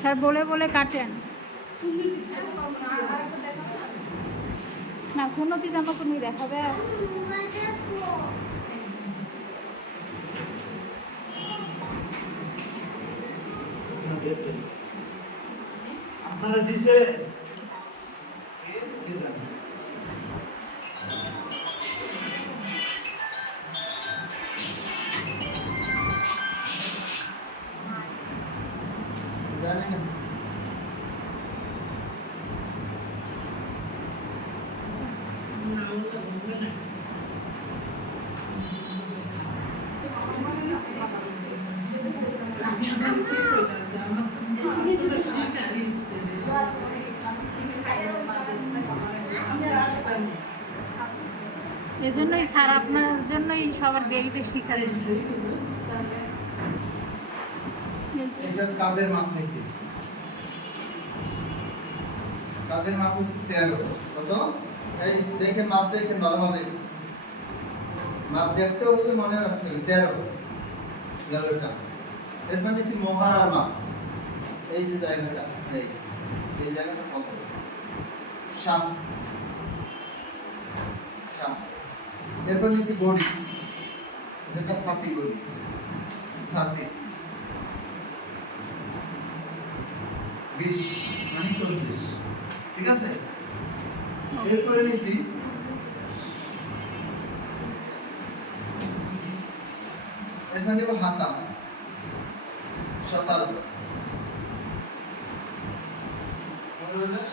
Sir বলে বলে কাটেন। না সুন্নতি জামা তুমি দেখাবে। আপনারা দিছে এজন্যই স্যার আপনার জন্যই সবার দেরিতে এই যে, কাদের মাপ নিছি কাদের মাপ হচ্ছে তেরো। এই দেখেন মাপ দেখেন ভালোভাবে। মাপ দেখতেও হবে মনে রাখতে হবে। তেরো। এটা। এরপর নিছি মহারার মাপ। এই যে জায়গাটা এই এই জায়গাটা কত? সাত। সাত। এরপর নিছি বডি যেটা সাতি বডি সাতি বিশ মানে চল্লিশ। ঠিক আছে? এরপরে নিছি এরপর নেব হাতা। সতেরো।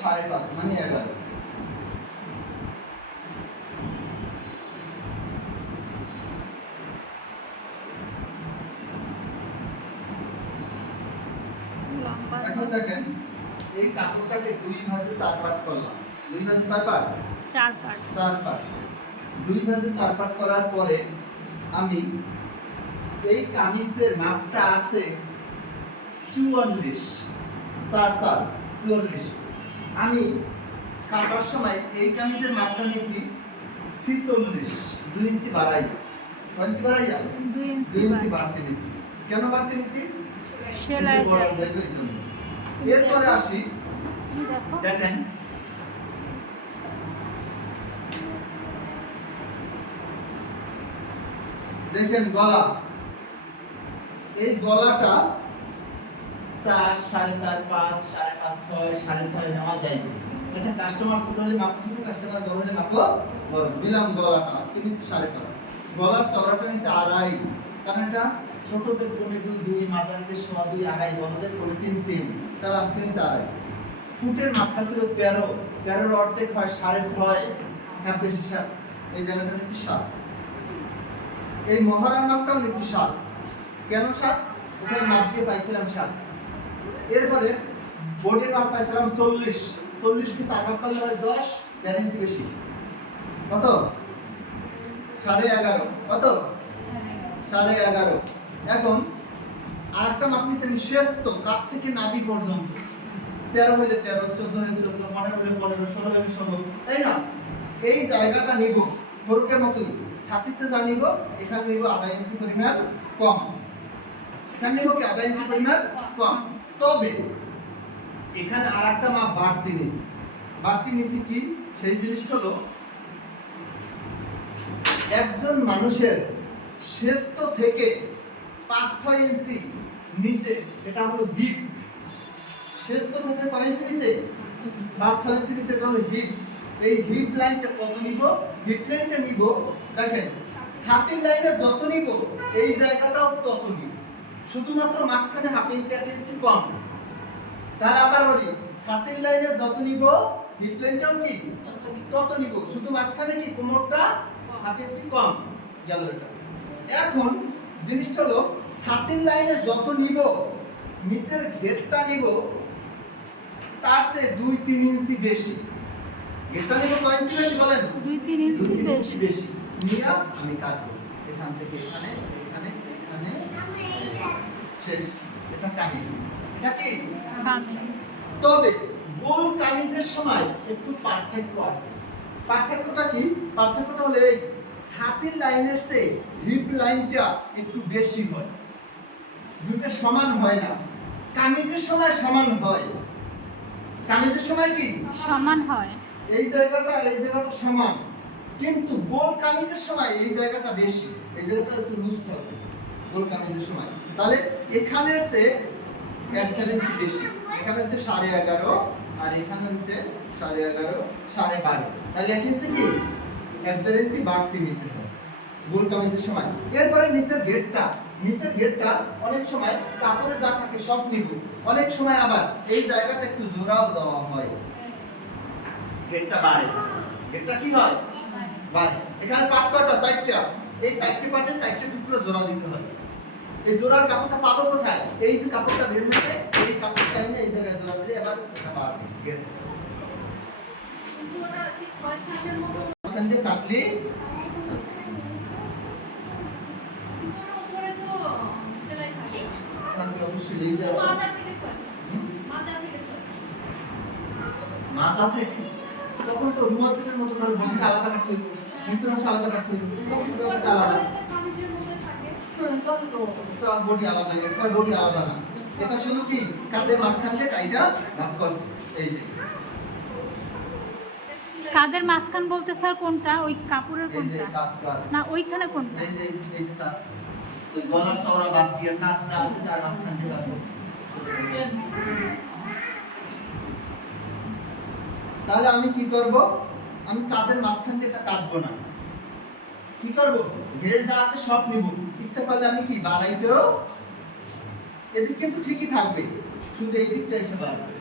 সাড়ে পাঁচ মানে এগারো লম্বা এখন দেখেন এই কাপড়টাকে দুই ভাঁজে চার পাট করলাম। দুই ভাঁজে কয় পাট? চার পাট চার পাট। দুই ভাঁজে চার পাট করার পরে আমি এই কামিজের মাপটা আছে চুয়াল্লিশ। চার চার চুয়াল্লিশ। আমি কাটার সময় এই কামিজের মাপটা নিয়েছি ছিচল্লিশ। দুই ইঞ্চি বাড়াই। কয় ইঞ্চি বাড়াইয়া দুই ইঞ্চি বাড়তে নিয়েছি। কেন বাড়তে নিয়েছি? সেলাই বড় যাইবে এরপরে আসি দেখেন দেখেন গলা। এই গলাটা চার, সাড়ে চার, পাঁচ, সাড়ে পাঁচ, ছয়, সাড়ে ছয় নেওয়া যায়। এটা কাস্টমার ছোট হলে মাপ, ছোট কাস্টমার বড় হলে মাপ, বড় মিলাম গলাটা, আজকে নিচ্ছে সাড়ে পাঁচ। গলার চওড়াটা নিচ্ছে আড়াই। কারণ এটা ছোটদের কোণে দুই দুই, মাঝারিদের সোয়া দুই, আড়াই, বড়দের কোণে তিন তিন। তার আজকে নিচ্ছে আড়াই। ফুটের মাপটা ছিল তেরো। তেরোর অর্ধেক হয় সাড়ে ছয়। হ্যাঁ বেশি সাত। এই জায়গাটা নিচ্ছি সাত। এই মহারার মাপটাও নিচ্ছি সাত। কেন সাত? ওখানে মাপ দিয়ে পাইছিলাম সাত। এরপরে বডির মাপ পাইছিলাম চল্লিশ। চল্লিশ চার ভাগ করলে হয় দশ? দেড় ইঞ্চি বেশি। কত? সাড়ে এগারো। কত? সাড়ে এগারো। এখন আরেকটা মাপ নিচ্ছেন শেষ তো কাপ থেকে নাভি পর্যন্ত। তেরো হইলে তেরো, চোদ্দ হইলে চোদ্দ, পনেরো হইলে পনেরো, ষোলো হইলে ষোলো, তাই না? এই জায়গাটা নিব ফরুকের মতোই। ছাতিতে যা নিব, এখানে নিব আধা ইঞ্চি পরিমাণ কম। এখানে নিব কি, আধা ইঞ্চি পরিমাণ কম। তবে এখানে আর একটা মাপ বাড়তি নিছি। বাড়তি নিছি কি? সেই জিনিসটা হলো, একজন মানুষের শ্রেষ্ঠ থেকে পাঁচ, ছয় ইঞ্চি নিচে, এটা হলো হিপ শ্রেষ্ঠ থেকে কয় ইঞ্চি নিচে পাঁচ এটা হলো হিপ এই হিপ লাইনটা কত নিব? হিপ লাইনটা নিব, দেখেন, ছাতির লাইনে যত নিব, এই জায়গাটাও তত নিব। শুধুমাত্র মাঝখানে হাফ ইঞ্চি এক ইঞ্চি কম। তাহলে আবার বলি, ছাতির লাইনে যত নিব হিপ লাইনটাও কি? তত নিব। শুধু মাঝখানে কি? কোমরটা হাফ ইঞ্চি কম গেল এটা। এখন জিনিসটা হলো, ছাতির লাইনে যত নিব, নিচের ঘেরটা নিব তার চেয়ে দুই তিন ইঞ্চি বেশি। ঘেরটা নিব কয় ইঞ্চি বেশি বলেন? দুই তিন ইঞ্চি বেশি। নিয়ে আমি কাটবো এখান থেকে এখানে এখানে এখানে। শেষ। এটা কামিজ। এটা কি? তবে গোল কামিজের সময় একটু পার্থক্য আছে। পার্থক্যটা কি? পার্থক্যটা হলো এই ছাতির লাইনের চেয়ে হিপ লাইনটা একটু বেশি হয়। দুইটা সমান হয় না। কামিজের সময় সমান হয়। কামিজের সময় কি? সমান হয়। এই জায়গাটা আর এই জায়গাটা সমান। কিন্তু গোল কামিজের সময় এই জায়গাটা বেশি। এই জায়গাটা একটু লুজ থাকে গোল কামিজের সময়। তাহলে এখানের চেয়ে একটা ইঞ্চি বেশি। এখানে হচ্ছে সাড়ে এগারো আর এখানে হচ্ছে সাড়ে এগারো সাড়ে বারো। তাহলে এক ইঞ্চি কি? এক দেড় ইঞ্চি বাড়তি নিতে হয় গোল কামিজের সময়। এরপরে নিচের গেটটা নিচের গেটটা অনেক সময় কাপড়ে যা থাকে সব নিব। অনেক সময় আবার এই জায়গাটা একটু জোড়াও দেওয়া হয়। গেটটা বাড়ে। গেটটা কি হয়? বাড়ে। এখানে পাট কয়টা চারটা এই চারটে পাটে চারটে টুকরো জোড়া দিতে হয়। এই জোড়ার কাপড়টা পাবো কোথায়? এই যে কাপড়টা বের হচ্ছে এই কাপড়টা এনে এই জায়গায় জোড়া দিলে এবার এটা বাড়বে গেট কাটলি কিন্তু ওটা উপরে তো সেলাই থাকে থাকবে অবশ্যই লেজে আছে মাজা থেকে ছয় সাত হুম? মাজা থেকে ছয় সাত তখন তো রুমাল সেটের মতো আলাদা কাটতে হইব নিচের অংশ আলাদা কাটতে হইব তখন তো ব্যাপারটা আলাদা। তো থাকে। হ্যাঁ, তাহলে তো একটা বডি আলাদা। একটা বডি আলাদা না। এটা শুধু কি? কাঁধের মাঝখান দিয়ে কাইটা ভাগ করছে। এই যে। কাদের মাঝখান বলতে স্যার কোনটা? ওই কাপড়ের কোনটা? না ওইখানে কোনটা? এই যে এই যে কাঁধ। ওই গলার চওড়া বাদ দিয়ে কাঁধ যা আছে তার মাঝখান দিয়ে তাহলে আমি কি করব? আমি তাদের মাঝখান থেকে এটা কাটবো না। কি করব? ঘের যা আছে সব নিব। ইচ্ছা করলে আমি কি বাড়াইতেও? এদিক কিন্তু ঠিকই থাকবে। শুধু এই দিকটা এসে বাড়বে।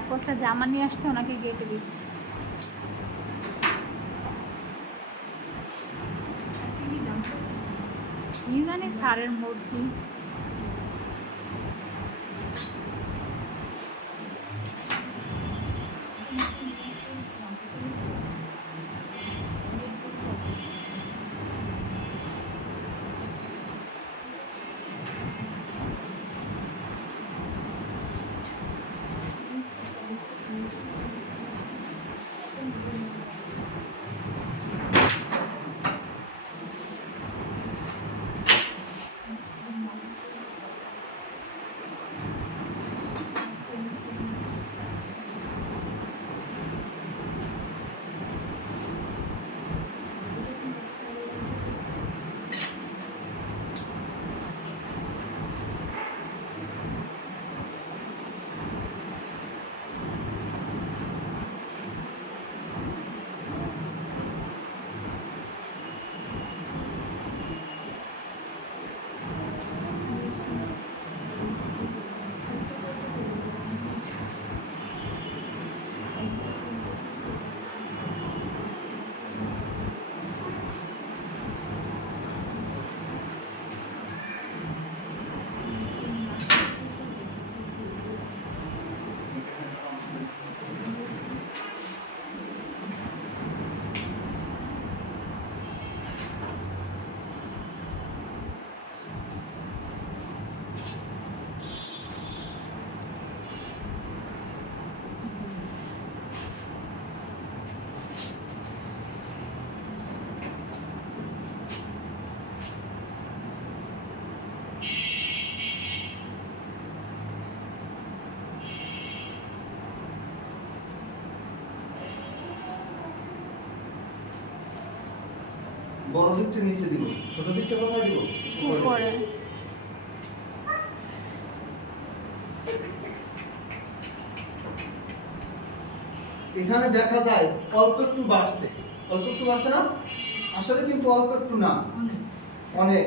আপু একটা জামা নিয়ে আসছে ওনাকে গেতে দিচ্ছে। ইউনানি সারের জানতো বড় দিকটা নিচে দিব ছোট দিকটা কোথায় দিব? উপরে এখানে দেখা যায় অল্প একটু বাড়ছে। অল্প একটু বাড়ছে না? আসলে কিন্তু অল্প একটু না। অনেক।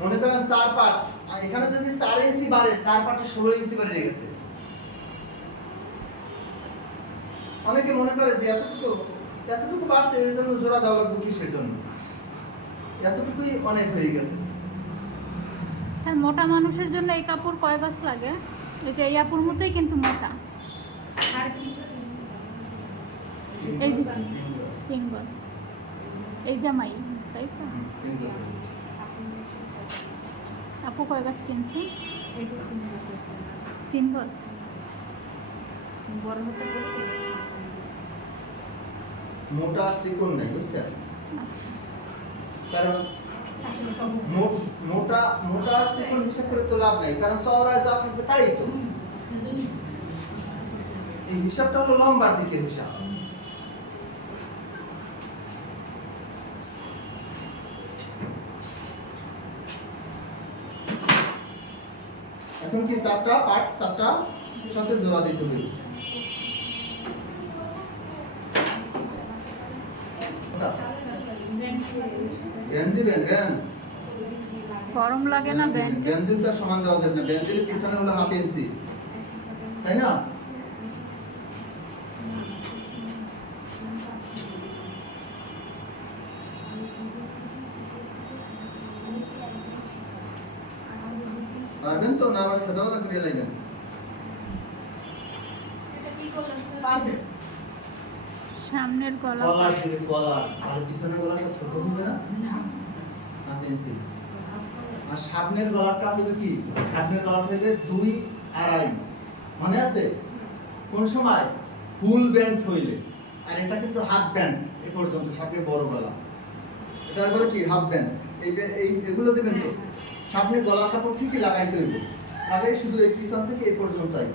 মনে করেন চার পাট। এখানে যদি চার ইঞ্চি বাড়ে চার পাটে ষোলো ইঞ্চি করে রেখেছে অনেকে মনে করে যে এতটুকু এতটুকু বাড়ছে এই জন্য জোড়া দেওয়া লাগবে কিসের জন্য এতটুকুই অনেক হয়ে গেছে। স্যার মোটা মানুষের জন্য এই কাপড় কয় গাছ লাগে? এই যে এই আপুর মতোই কিন্তু মোটা। এই যে সিঙ্গল। এই জামাই তাই তো? আপু কয় গাছ কিনছে? তিন গাছ বড় হতে মোটা চিকন নাই বুঝছেন? আচ্ছা। কারণ মো- মোটা মোটা আর চিকন হিসাব করে তো লাভ নাই কারণ চওড়ায় যা থাকবে তাই তো এই হিসাবটা হলো লম্বার দিকের হিসাব এখন কি চারটা পার্ট চারটা সাথে জোড়া দিতে হবে জ্ঞান দিবেন গরম লাগে না ব্যান্ড ব্যান দিলে তো সমান দেওয়া যাবে না। ব্যান দিলে পিছনে হলো হাফ ইঞ্চি তাই না? পারবেন তো? না আবার সাদা করিয়ে লাগবেন সামনের গলা দিকে আর পিছনের গলাটা ছোট হবে না? হাফ ইঞ্চি আর সামনের গলাটা হবে কি? সামনের গলাটা হবে দুই আড়াই। মনে আছে? কোন সময়? ফুল ব্যান্ড হইলে। আর এটা কিন্তু হাফ ব্যান্ড এ পর্যন্ত সাথে বড় গলা। বলে কি? Half band. এই এই এগুলো দেবেন তো? সামনে গলার কাপড় ঠিকই লাগাইতে হইব। লাগাই শুধু এই পিছন থেকে এই পর্যন্তই ব্যান্ড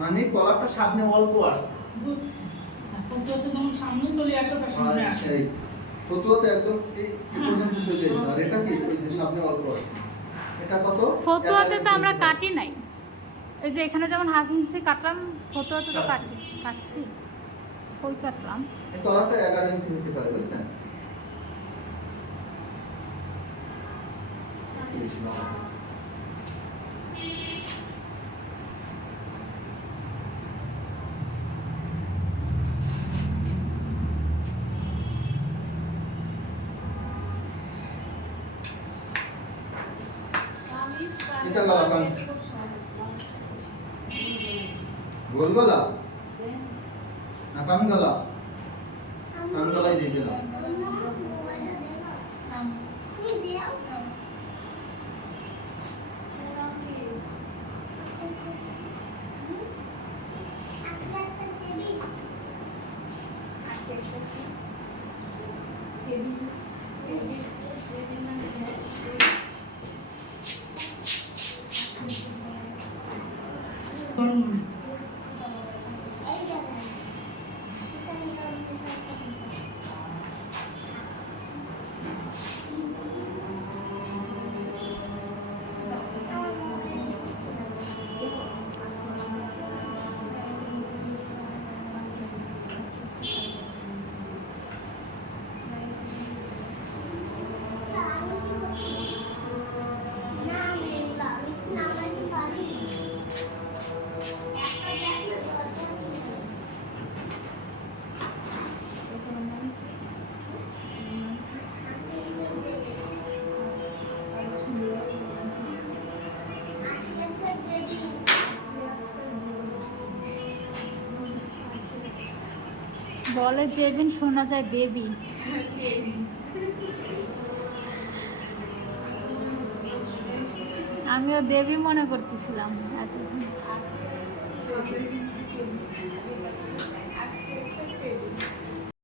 মানে কলারটা সামনে অল্প আসছে। সামনে চলে আসো বা সামনে আর আসো। সেই ফতুয়াতে একদম এই এই পর্যন্ত চলে এসেছে। আর এটা কি? ওই যে সামনে অল্প আছে এটা কত? ফতুয়াতে তো আমরা কাটি নাই। এই যে এখানে যেমন হাফ ইঞ্চি কাটলাম ফতুয়াতে তো কাটি কাটছি কই কাটলাম? এই কলারটা এগারো ইঞ্চি হতে পারে বুঝছেন? তিরিশ बोल এটা বলে যেদিন শোনা যায় দেবী আমিও দেবী মনে করতেছিলাম এতক্ষণ।